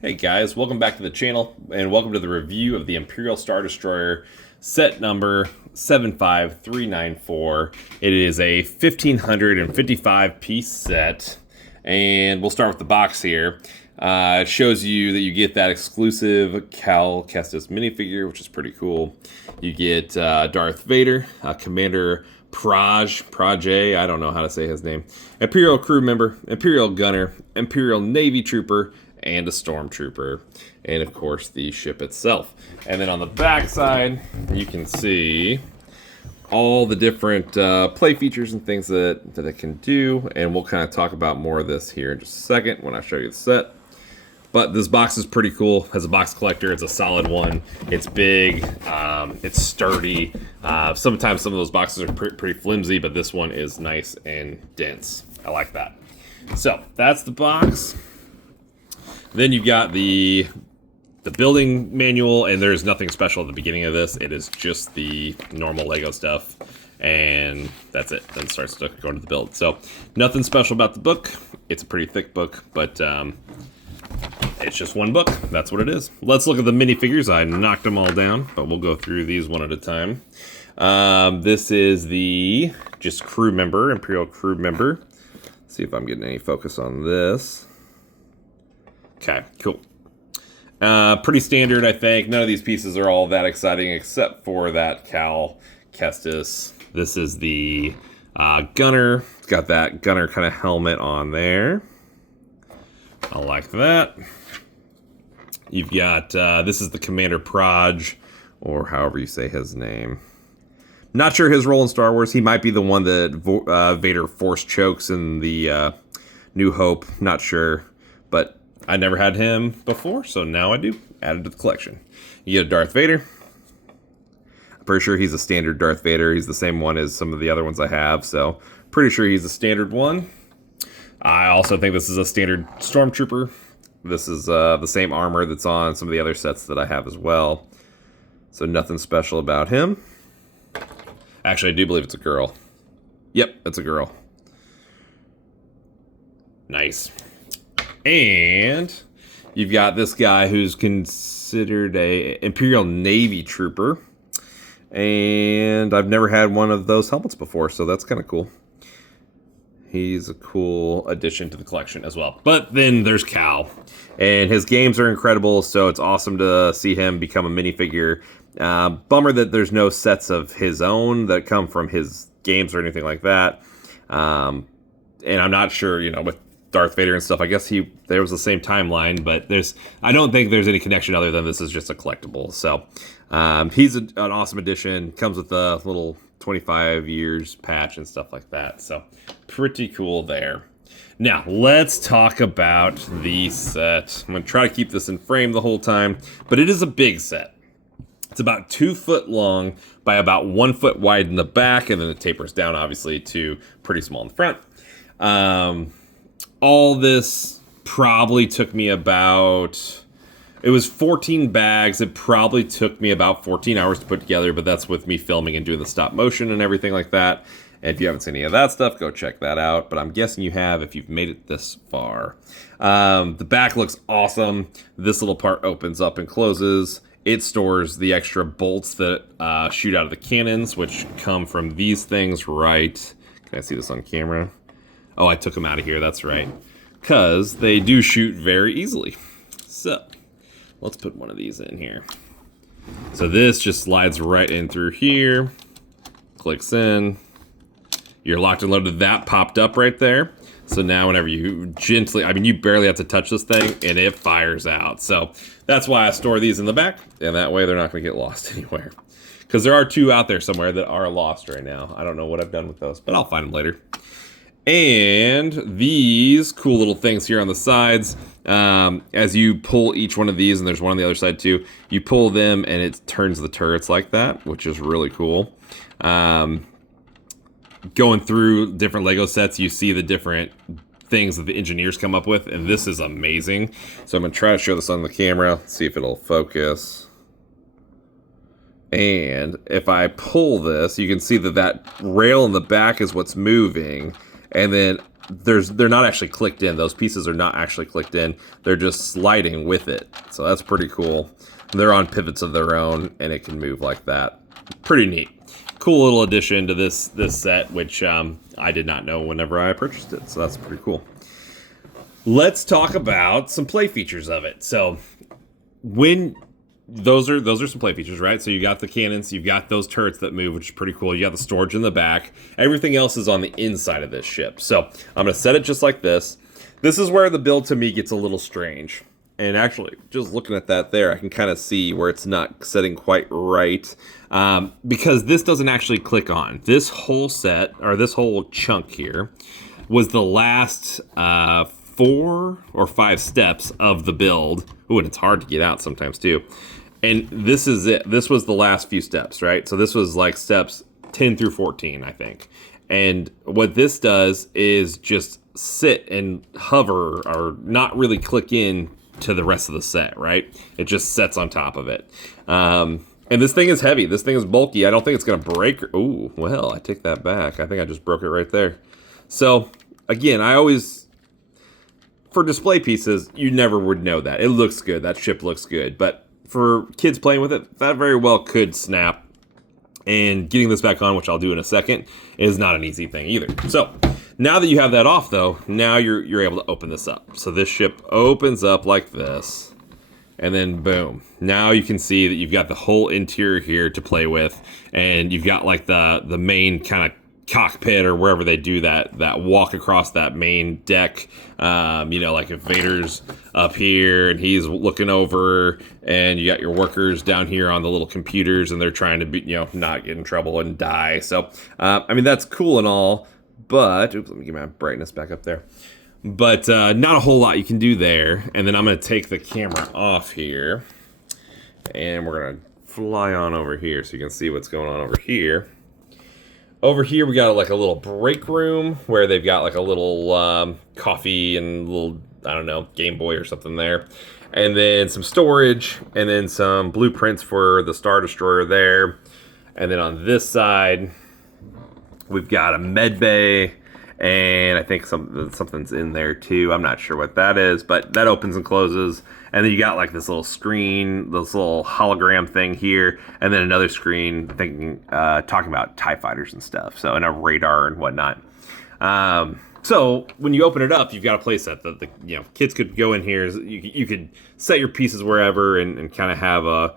Hey guys, welcome back to the channel and welcome to the review of the Imperial Star Destroyer set number 75394. It is a 1555 piece set and we'll start with the box here. It shows you that you get that exclusive Cal Kestis minifigure, which is pretty cool. You get Darth Vader, Commander Praj, I don't know how to say his name, Imperial crew member, Imperial gunner, Imperial Navy trooper, and a stormtrooper, and of course the ship itself. And then on the back side, you can see all the different play features and things that it can do, and we'll kind of talk about more of this here in just a second when I show you the set. But this box is pretty cool. As a box collector, it's a solid one. It's big, it's sturdy. Sometimes some of those boxes are pretty flimsy, but this one is nice and dense. I like that. So that's the box. Then you've got the building manual, and there's nothing special at the beginning of this. It is just the normal Lego stuff, and that's it. Then it starts to go into the build. So nothing special about the book. It's a pretty thick book, but it's just one book. That's what it is. Let's look at the minifigures. I knocked them all down, but we'll go through these one at a time. This is the just crew member, Imperial crew member. Let's see if I'm getting any focus on this. Okay, cool. Pretty standard, I think. None of these pieces are all that exciting except for that Cal Kestis. This is the gunner. It's got that gunner kind of helmet on there. I like that. You've got, this is the Commander Praj, or however you say his name. Not sure his role in Star Wars. He might be the one that Vader force chokes in the New Hope. Not sure, but I never had him before, so now I do. Added to the collection. You get Darth Vader. I'm pretty sure he's a standard Darth Vader. He's the same one as some of the other ones I have, so pretty sure he's a standard one. I also think this is a standard Stormtrooper. This is the same armor that's on some of the other sets that I have as well. So nothing special about him. Actually, I do believe it's a girl. Yep, it's a girl. Nice. And you've got this guy who's considered a Imperial Navy trooper. And I've never had one of those helmets before, so that's kind of cool. He's a cool addition to the collection as well. But then there's Cal. And his games are incredible, so it's awesome to see him become a minifigure. Bummer that there's no sets of his own that come from his games or anything like that. And I'm not sure, with Darth Vader and stuff, I guess there was the same timeline, but I don't think there's any connection other than this is just a collectible. So he's an awesome addition. Comes with a little 25 years patch and stuff like that. So pretty cool there. Now let's talk about the set. I'm gonna try to keep this in frame the whole time, but it is a big set. It's about 2 foot long by about 1 foot wide in the back, and then it tapers down obviously to pretty small in the front. All this probably took me about, it was 14 bags. It probably took me about 14 hours to put together, but that's with me filming and doing the stop motion and everything like that. And if you haven't seen any of that stuff, go check that out. But I'm guessing you have if you've made it this far. The back looks awesome. This little part opens up and closes. It stores the extra bolts that shoot out of the cannons, which come from these things right. Can I see this on camera? Oh, I took them out of here, that's right. Because they do shoot very easily. So, let's put one of these in here. So this just slides right in through here. Clicks in. You're locked and loaded. That popped up right there. So now whenever you gently, you barely have to touch this thing and it fires out. So that's why I store these in the back. And that way they're not going to get lost anywhere. Because there are 2 out there somewhere that are lost right now. I don't know what I've done with those, but I'll find them later. And these cool little things here on the sides, as you pull each one of these, and there's one on the other side too, you pull them and it turns the turrets like that, which is really cool. Going through different Lego sets, you see the different things that the engineers come up with, and this is amazing. So I'm going to try to show this on the camera, see if it'll focus. And if I pull this, you can see that rail in the back is what's moving. And then they're not actually clicked in. Those pieces are not actually clicked in. They're just sliding with it. So that's pretty cool. They're on pivots of their own, and it can move like that. Pretty neat. Cool little addition to this set, which I did not know whenever I purchased it. So that's pretty cool. Let's talk about some play features of it. So when those are some play features, right? So you got the cannons, you've got those turrets that move, which is pretty cool. You got the storage in the back. Everything else is on the inside of this ship. So I'm going to set it just like this. This is where the build to me gets a little strange. And actually, just looking at that there, I can kind of see where it's not setting quite right. Because this doesn't actually click on. This whole set, or this whole chunk here, was the last 4 or 5 steps of the build. Ooh, and it's hard to get out sometimes too. And this is it. This was the last few steps, right? So this was like steps 10 through 14, I think. And what this does is just sit and hover or not really click in to the rest of the set, right? It just sets on top of it. And this thing is heavy. This thing is bulky. I don't think it's going to break. Ooh, well, I take that back. I think I just broke it right there. So, again, I always... For display pieces, you never would know that. It looks good. That ship looks good. But for kids playing with it, that very well could snap. And getting this back on, which I'll do in a second, is not an easy thing either. So now that you have that off, though, now you're able to open this up. So this ship opens up like this. And then boom. Now you can see that you've got the whole interior here to play with. And you've got like the main kind of cockpit or wherever they do that walk across that main deck. You know, like if Vader's up here and he's looking over, and you got your workers down here on the little computers, and they're trying to be, you know, not get in trouble and die. So I mean, that's cool and all, but oops, let me get my brightness back up there. But not a whole lot you can do there. And then I'm going to take the camera off here, and we're going to fly on over here so you can see what's going on over here. Over here, we got like a little break room where they've got like a little coffee and a little, I don't know, Game Boy or something there. And then some storage, and then some blueprints for the Star Destroyer there. And then on this side, we've got a med bay, and I think something's in there too. I'm not sure what that is, but that opens and closes. And then you got like this little screen, this little hologram thing here, and then another screen talking about TIE fighters and stuff. So, and a radar and whatnot. So when you open it up, you've got a playset that the kids could go in here. You could set your pieces wherever and kind of have a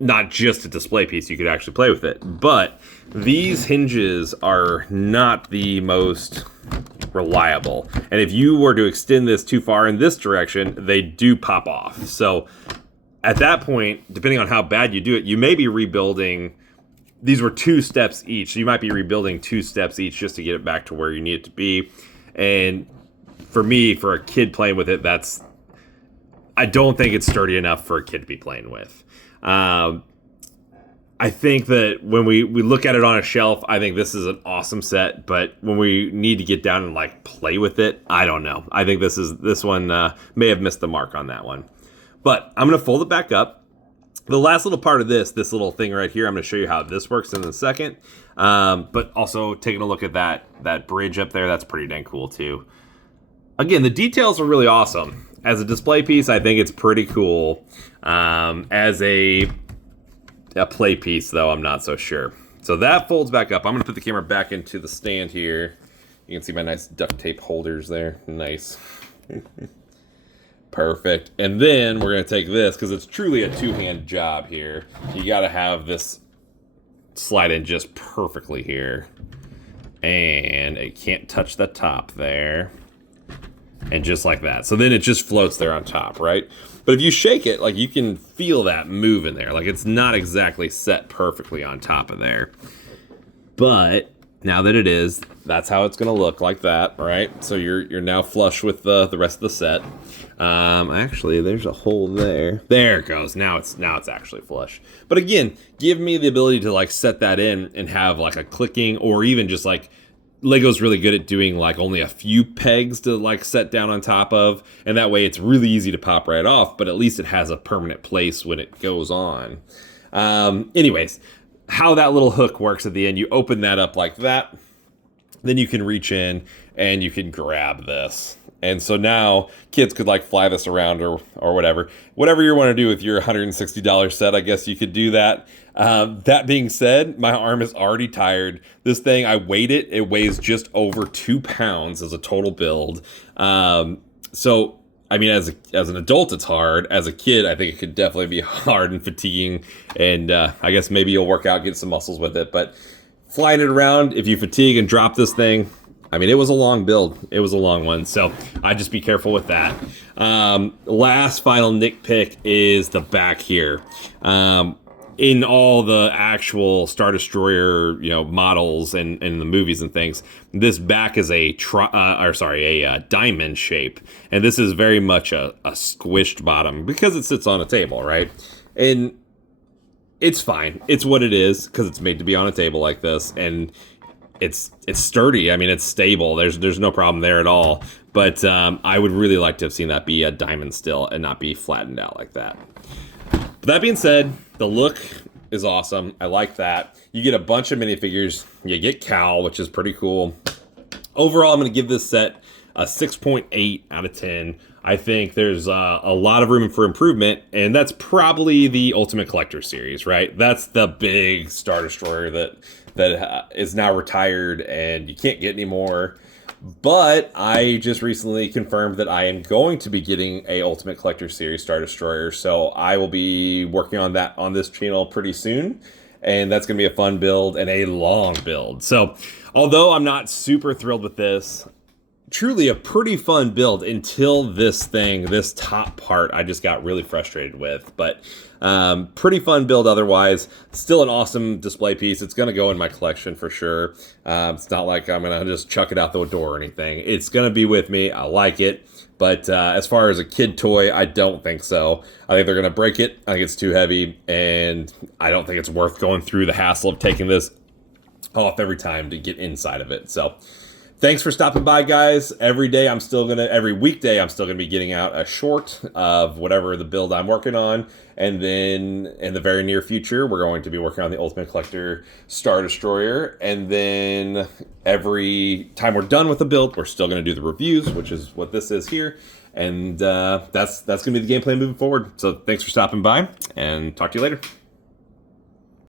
not just a display piece. You could actually play with it. But these hinges are not the most reliable, and if you were to extend this too far in this direction, they do pop off. So at that point, depending on how bad you do it, you may be rebuilding. These were 2 steps each, so you might be rebuilding 2 steps each just to get it back to where you need it to be. And for me, for a kid playing with it, I don't think it's sturdy enough for a kid to be playing with. I think that when we look at it on a shelf, I think this is an awesome set, but when we need to get down and like play with it, I don't know. I think this one may have missed the mark on that one. But I'm going to fold it back up. The last little part of this little thing right here, I'm going to show you how this works in a second. But also taking a look at that bridge up there, that's pretty dang cool too. Again, the details are really awesome. As a display piece, I think it's pretty cool. As a play piece, though, I'm not so sure. So that folds back up. I'm going to put the camera back into the stand here. You can see my nice duct tape holders there. Nice. Perfect. And then we're going to take this, because it's truly a two-hand job here. You got to have this slide in just perfectly here. And it can't touch the top there. And just like that. So then it just floats there on top, right? But if you shake it, like, you can feel that move in there. Like, it's not exactly set perfectly on top of there. But now that it is, that's how it's going to look, like that, right? So you're now flush with the rest of the set. Actually, there's a hole there. There it goes. Now it's actually flush. But again, give me the ability to like set that in and have like a clicking, or even just like Lego's really good at doing like only a few pegs to like set down on top of, and that way it's really easy to pop right off, but at least it has a permanent place when it goes on. Anyways, how that little hook works at the end, you open that up like that, then you can reach in and you can grab this. And so now kids could like fly this around or whatever you want to do with your $160 set. I guess you could do that. That being said, my arm is already tired. This thing, I weighed it. It weighs just over 2 pounds as a total build. So I mean, as an adult, it's hard. As a kid, I think it could definitely be hard and fatiguing. And I guess maybe you'll work out, get some muscles with it. But flying it around, if you fatigue and drop this thing, I mean, it was a long build. It was a long one. So I'd just be careful with that. Last final nitpick is the back here. In all the actual Star Destroyer, models and in the movies and things, this back is a diamond shape, and this is very much a squished bottom because it sits on a table, right? And it's fine. It's what it is because it's made to be on a table like this, and it's sturdy. I mean, it's stable. There's no problem there at all. But I would really like to have seen that be a diamond still and not be flattened out like that. But that being said, the look is awesome. I like that. You get a bunch of minifigures. You get Cal, which is pretty cool. Overall, I'm going to give this set a 6.8 out of 10. I think there's a lot of room for improvement, and that's probably the Ultimate Collector series, right? That's the big Star Destroyer that is now retired and you can't get anymore. But I just recently confirmed that I am going to be getting a Ultimate Collector Series Star Destroyer, so I will be working on that on this channel pretty soon, and that's going to be a fun build and a long build. So, although I'm not super thrilled with this, truly a pretty fun build until this top part, I just got really frustrated with. But pretty fun build otherwise. Still an awesome display piece. It's going to go in my collection for sure. It's not like I'm going to just chuck it out the door or anything. It's going to be with me. I like it. But as far as a kid toy, I don't think so. I think they're going to break it. I think it's too heavy, and I don't think it's worth going through the hassle of taking this off every time to get inside of it. So thanks for stopping by, guys. Every weekday, I'm still gonna be getting out a short of whatever the build I'm working on, and then in the very near future, we're going to be working on the Ultimate Collector Star Destroyer, and then every time we're done with the build, we're still gonna do the reviews, which is what this is here, and that's gonna be the game plan moving forward. So thanks for stopping by, and talk to you later.